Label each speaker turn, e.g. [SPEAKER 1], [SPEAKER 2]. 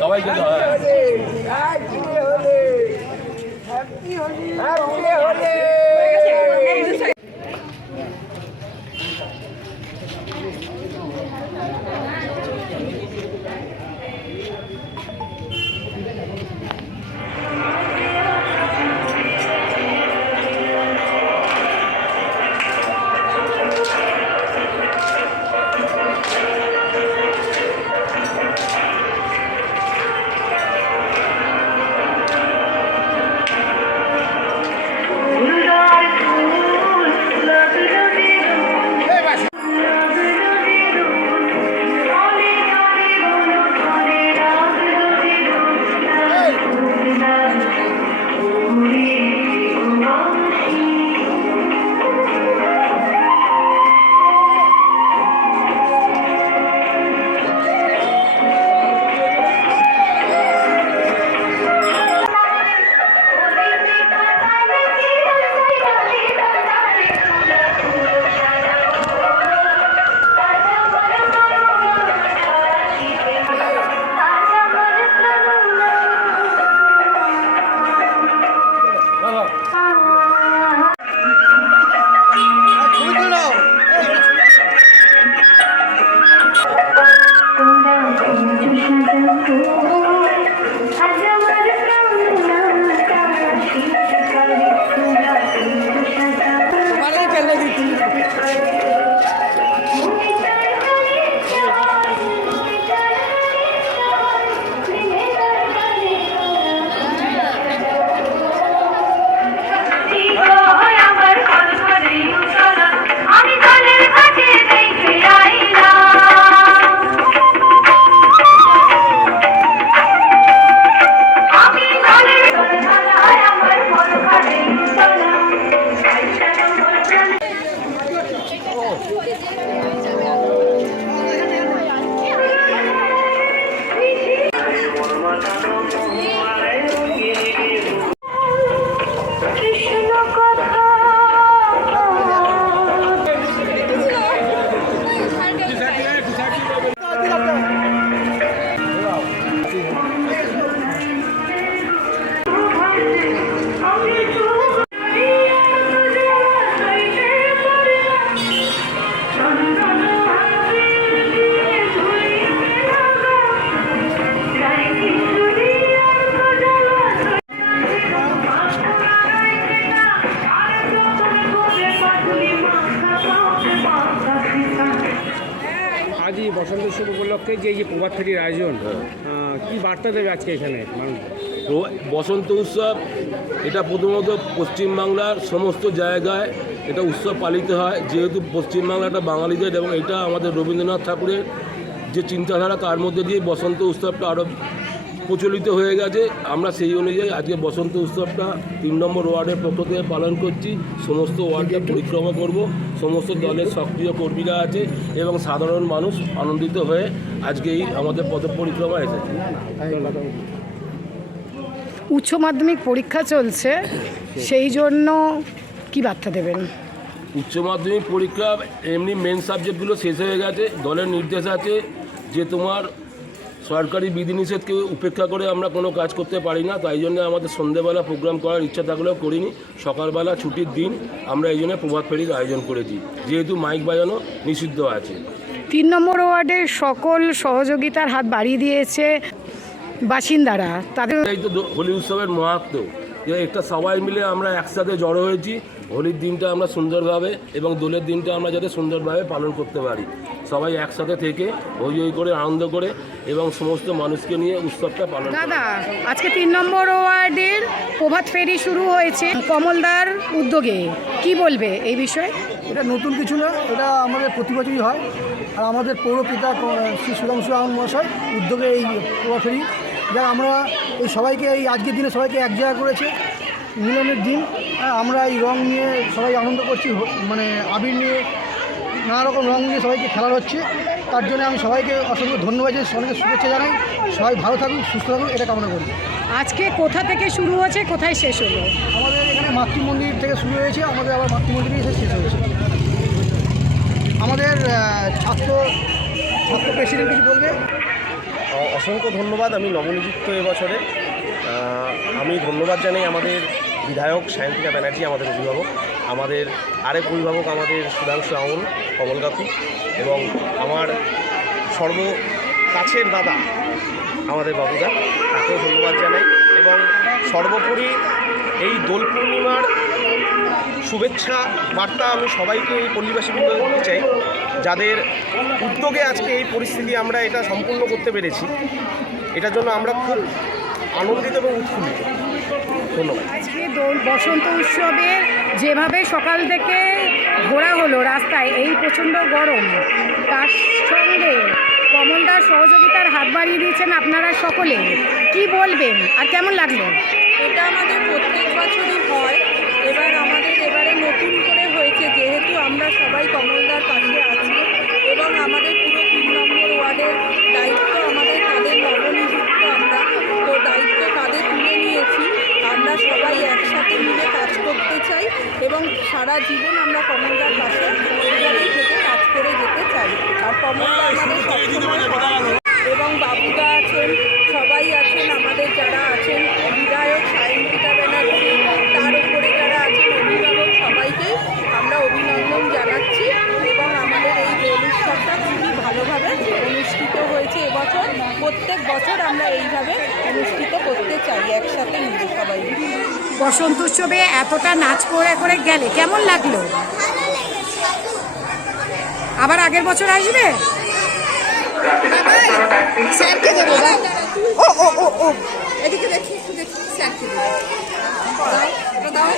[SPEAKER 1] সবাইকে দাও, হ্যাঁ।
[SPEAKER 2] আমি
[SPEAKER 3] বসন্ত উৎসব উপলক্ষে যে এই যে প্রভাত ফেরির আয়োজন কী কি বার্তা দেবে আজকে এখানে
[SPEAKER 1] বসন্ত উৎসব এটা প্রথমত পশ্চিমবাংলার সমস্ত জায়গায় এটা উৎসব পালিত হয়। যেহেতু পশ্চিমবাংলাটা বাঙালিদের এবং এটা আমাদের রবীন্দ্রনাথ ঠাকুরের যে চিন্তাধারা তার মধ্যে দিয়ে বসন্ত উৎসবটা আরও প্রচলিত হয়ে গেছে। আমরা সেই অনুযায়ী আজকে বসন্ত উৎসবটা তিন নম্বর ওয়ার্ডের পক্ষ থেকে পালন করছি। সমস্ত ওয়ার্ডে পরিক্রমা করব। সমস্ত দলের সক্রিয় কর্মীরা আছে এবং সাধারণ মানুষ আনন্দিত হয়ে আজকে এই আমাদের পথ পরিক্রমা এসেছে।
[SPEAKER 4] উচ্চ মাধ্যমিক পরীক্ষা চলছে। সেই জন্য কি বার্তা দেবেন?
[SPEAKER 1] উচ্চ মাধ্যমিক পরীক্ষা এমনি মেন সাবজেক্টগুলো শেষ হয়ে গেছে। দলের নির্দেশ আছে যে তোমার সরকারি বিধিনিষেধকে উপেক্ষা করে আমরা কোনো কাজ করতে পারি না তাই জন্য আমাদের সন্ধেবেলা প্রোগ্রাম করার ইচ্ছা থাকলেও করিনি। সকালবেলা ছুটির দিন আমরা এই জন্য প্রভাত ফেরির আয়োজন করেছি। যেহেতু মাইক বাজানো নিষিদ্ধ আছে।
[SPEAKER 4] তিন নম্বর ওয়ার্ডে সকল সহযোগিতার হাত বাড়িয়ে দিয়েছে বাসিন্দারা। তাদের
[SPEAKER 1] এই তো হোলি উৎসবের মহাত্ম। যে একটা সবাই মিলে আমরা একসাথে জড়ো হয়েছি হোলির দিনটা আমরা সুন্দরভাবে এবং দোলের দিনটা আমরা যাতে সুন্দরভাবে পালন করতে পারি। সবাই একসাথে থেকে হই হই করে আনন্দ করে এবং সমস্ত মানুষকে নিয়ে উৎসবটা পালন
[SPEAKER 4] দাদা আজকে তিন নম্বর ওয়ার্ডের প্রভাত ফেরি শুরু হয়েছে কমলদার উদ্যোগে। কি বলবে এই বিষয়ে?
[SPEAKER 5] এটা নতুন কিছু না এটা আমাদের প্রতি বছরই হয়। আর আমাদের পৌরপিতা ক- শ্রী সুধাংশু আহমদ মহাশয় উদ্যোগে এই প্রভাফেরি যা আমরা এই সবাইকে এই আজকের দিনে সবাইকে এক জায়গা করেছে। মিলনের দিন হ্যাঁ, আমরা এই রং নিয়ে সবাই আনন্দ করছি হো- মানে আবির নিয়ে নানা রকম রং নিয়ে সবাইকে খেলানো হচ্ছে। তার জন্য আমি সবাইকে অসংখ্য ধন্যবাদ জানাই সবাইকে শুভেচ্ছা জানাই। সবাই ভালো থাকুন সুস্থ থাকুন এটা কামনা করি।
[SPEAKER 4] আজকে কোথা থেকে শুরু হয়েছে কোথায় শেষ হলো?
[SPEAKER 5] আমাদের এখানে মাতৃ মন্দির থেকে শুরু হয়েছে আমাদের আবার মাতৃ মন্দিরে এসে শেষ হয়েছে। আমাদের ছাত্র ছাত্র প্রেসিডেন্ট কিছু বলবে?
[SPEAKER 6] অসংখ্য ধন্যবাদ আমি নবনিযুক্ত এবছরে আমি ধন্যবাদ জানাই আমাদের বিধায়ক সায়ন্তিকা ব্যানার্জি, আমাদের অভিভাবক, আমাদের আরেক অভিভাবক আমাদের সুধাংশু আউন কমল কাকু এবং আমার সর্ব কাছের দাদা আমাদের বাবুদা, তাকেও ধন্যবাদ জানাই। এবং সর্বোপরি এই দোল পূর্ণিমার শুভেচ্ছা বার্তা আমি সবাইকে এই পল্লীবাসীবৃন্দ দিতে চাই। যাদের উদ্যোগে আজকে এই পরিস্থিতি আমরা এটা সম্পূর্ণ করতে পেরেছি এটার জন্য আমরা খুব আনন্দিত এবং উৎফুল্লিত ধন্যবাদ।
[SPEAKER 4] আজকে দোল বসন্ত উৎসবে যেভাবে সকাল থেকে ঘোরা হলো রাস্তায় এই প্রচণ্ড গরম তার সঙ্গে কমলদার সহযোগিতার হাত বাড়িয়ে দিয়েছেন আপনারা সকলে। কি বলবেন? আর কেমন লাগল?
[SPEAKER 7] এটা আমাদের প্রত্যেক বছরই হয় এবার আমাদের এবারে নতুন করে হয়েছে যেহেতু আমরা সবাই কমলদার পাশে আছে এবং আমাদের পুরো তিন নম্বর ওয়ার্ডের দায়িত্ব আমাদের তাদের নবনিযুক্ত আমরা। তো দায়িত্ব তাদের তুলে নিয়েছি আমরা সবাই একসাথে মিলে কাজ করতে চাই এবং সারা জীবন আমরা কমলদার পাশে থেকে কাজ করে যেতে চাই। আর কমলদা আমাদের সবসময় বছর আমরা এইভাবে অনুষ্ঠিত করতে চাই একসাথে মিলে সবাই।
[SPEAKER 4] বসন্ত উৎসবে এতটা নাচ করে করে গেলে কেমন লাগল? আবার আগের বছর আসবে?
[SPEAKER 7] ও ও ও ও। এদিকে দেখি একটু দেখি স্যারকে দাও দাও।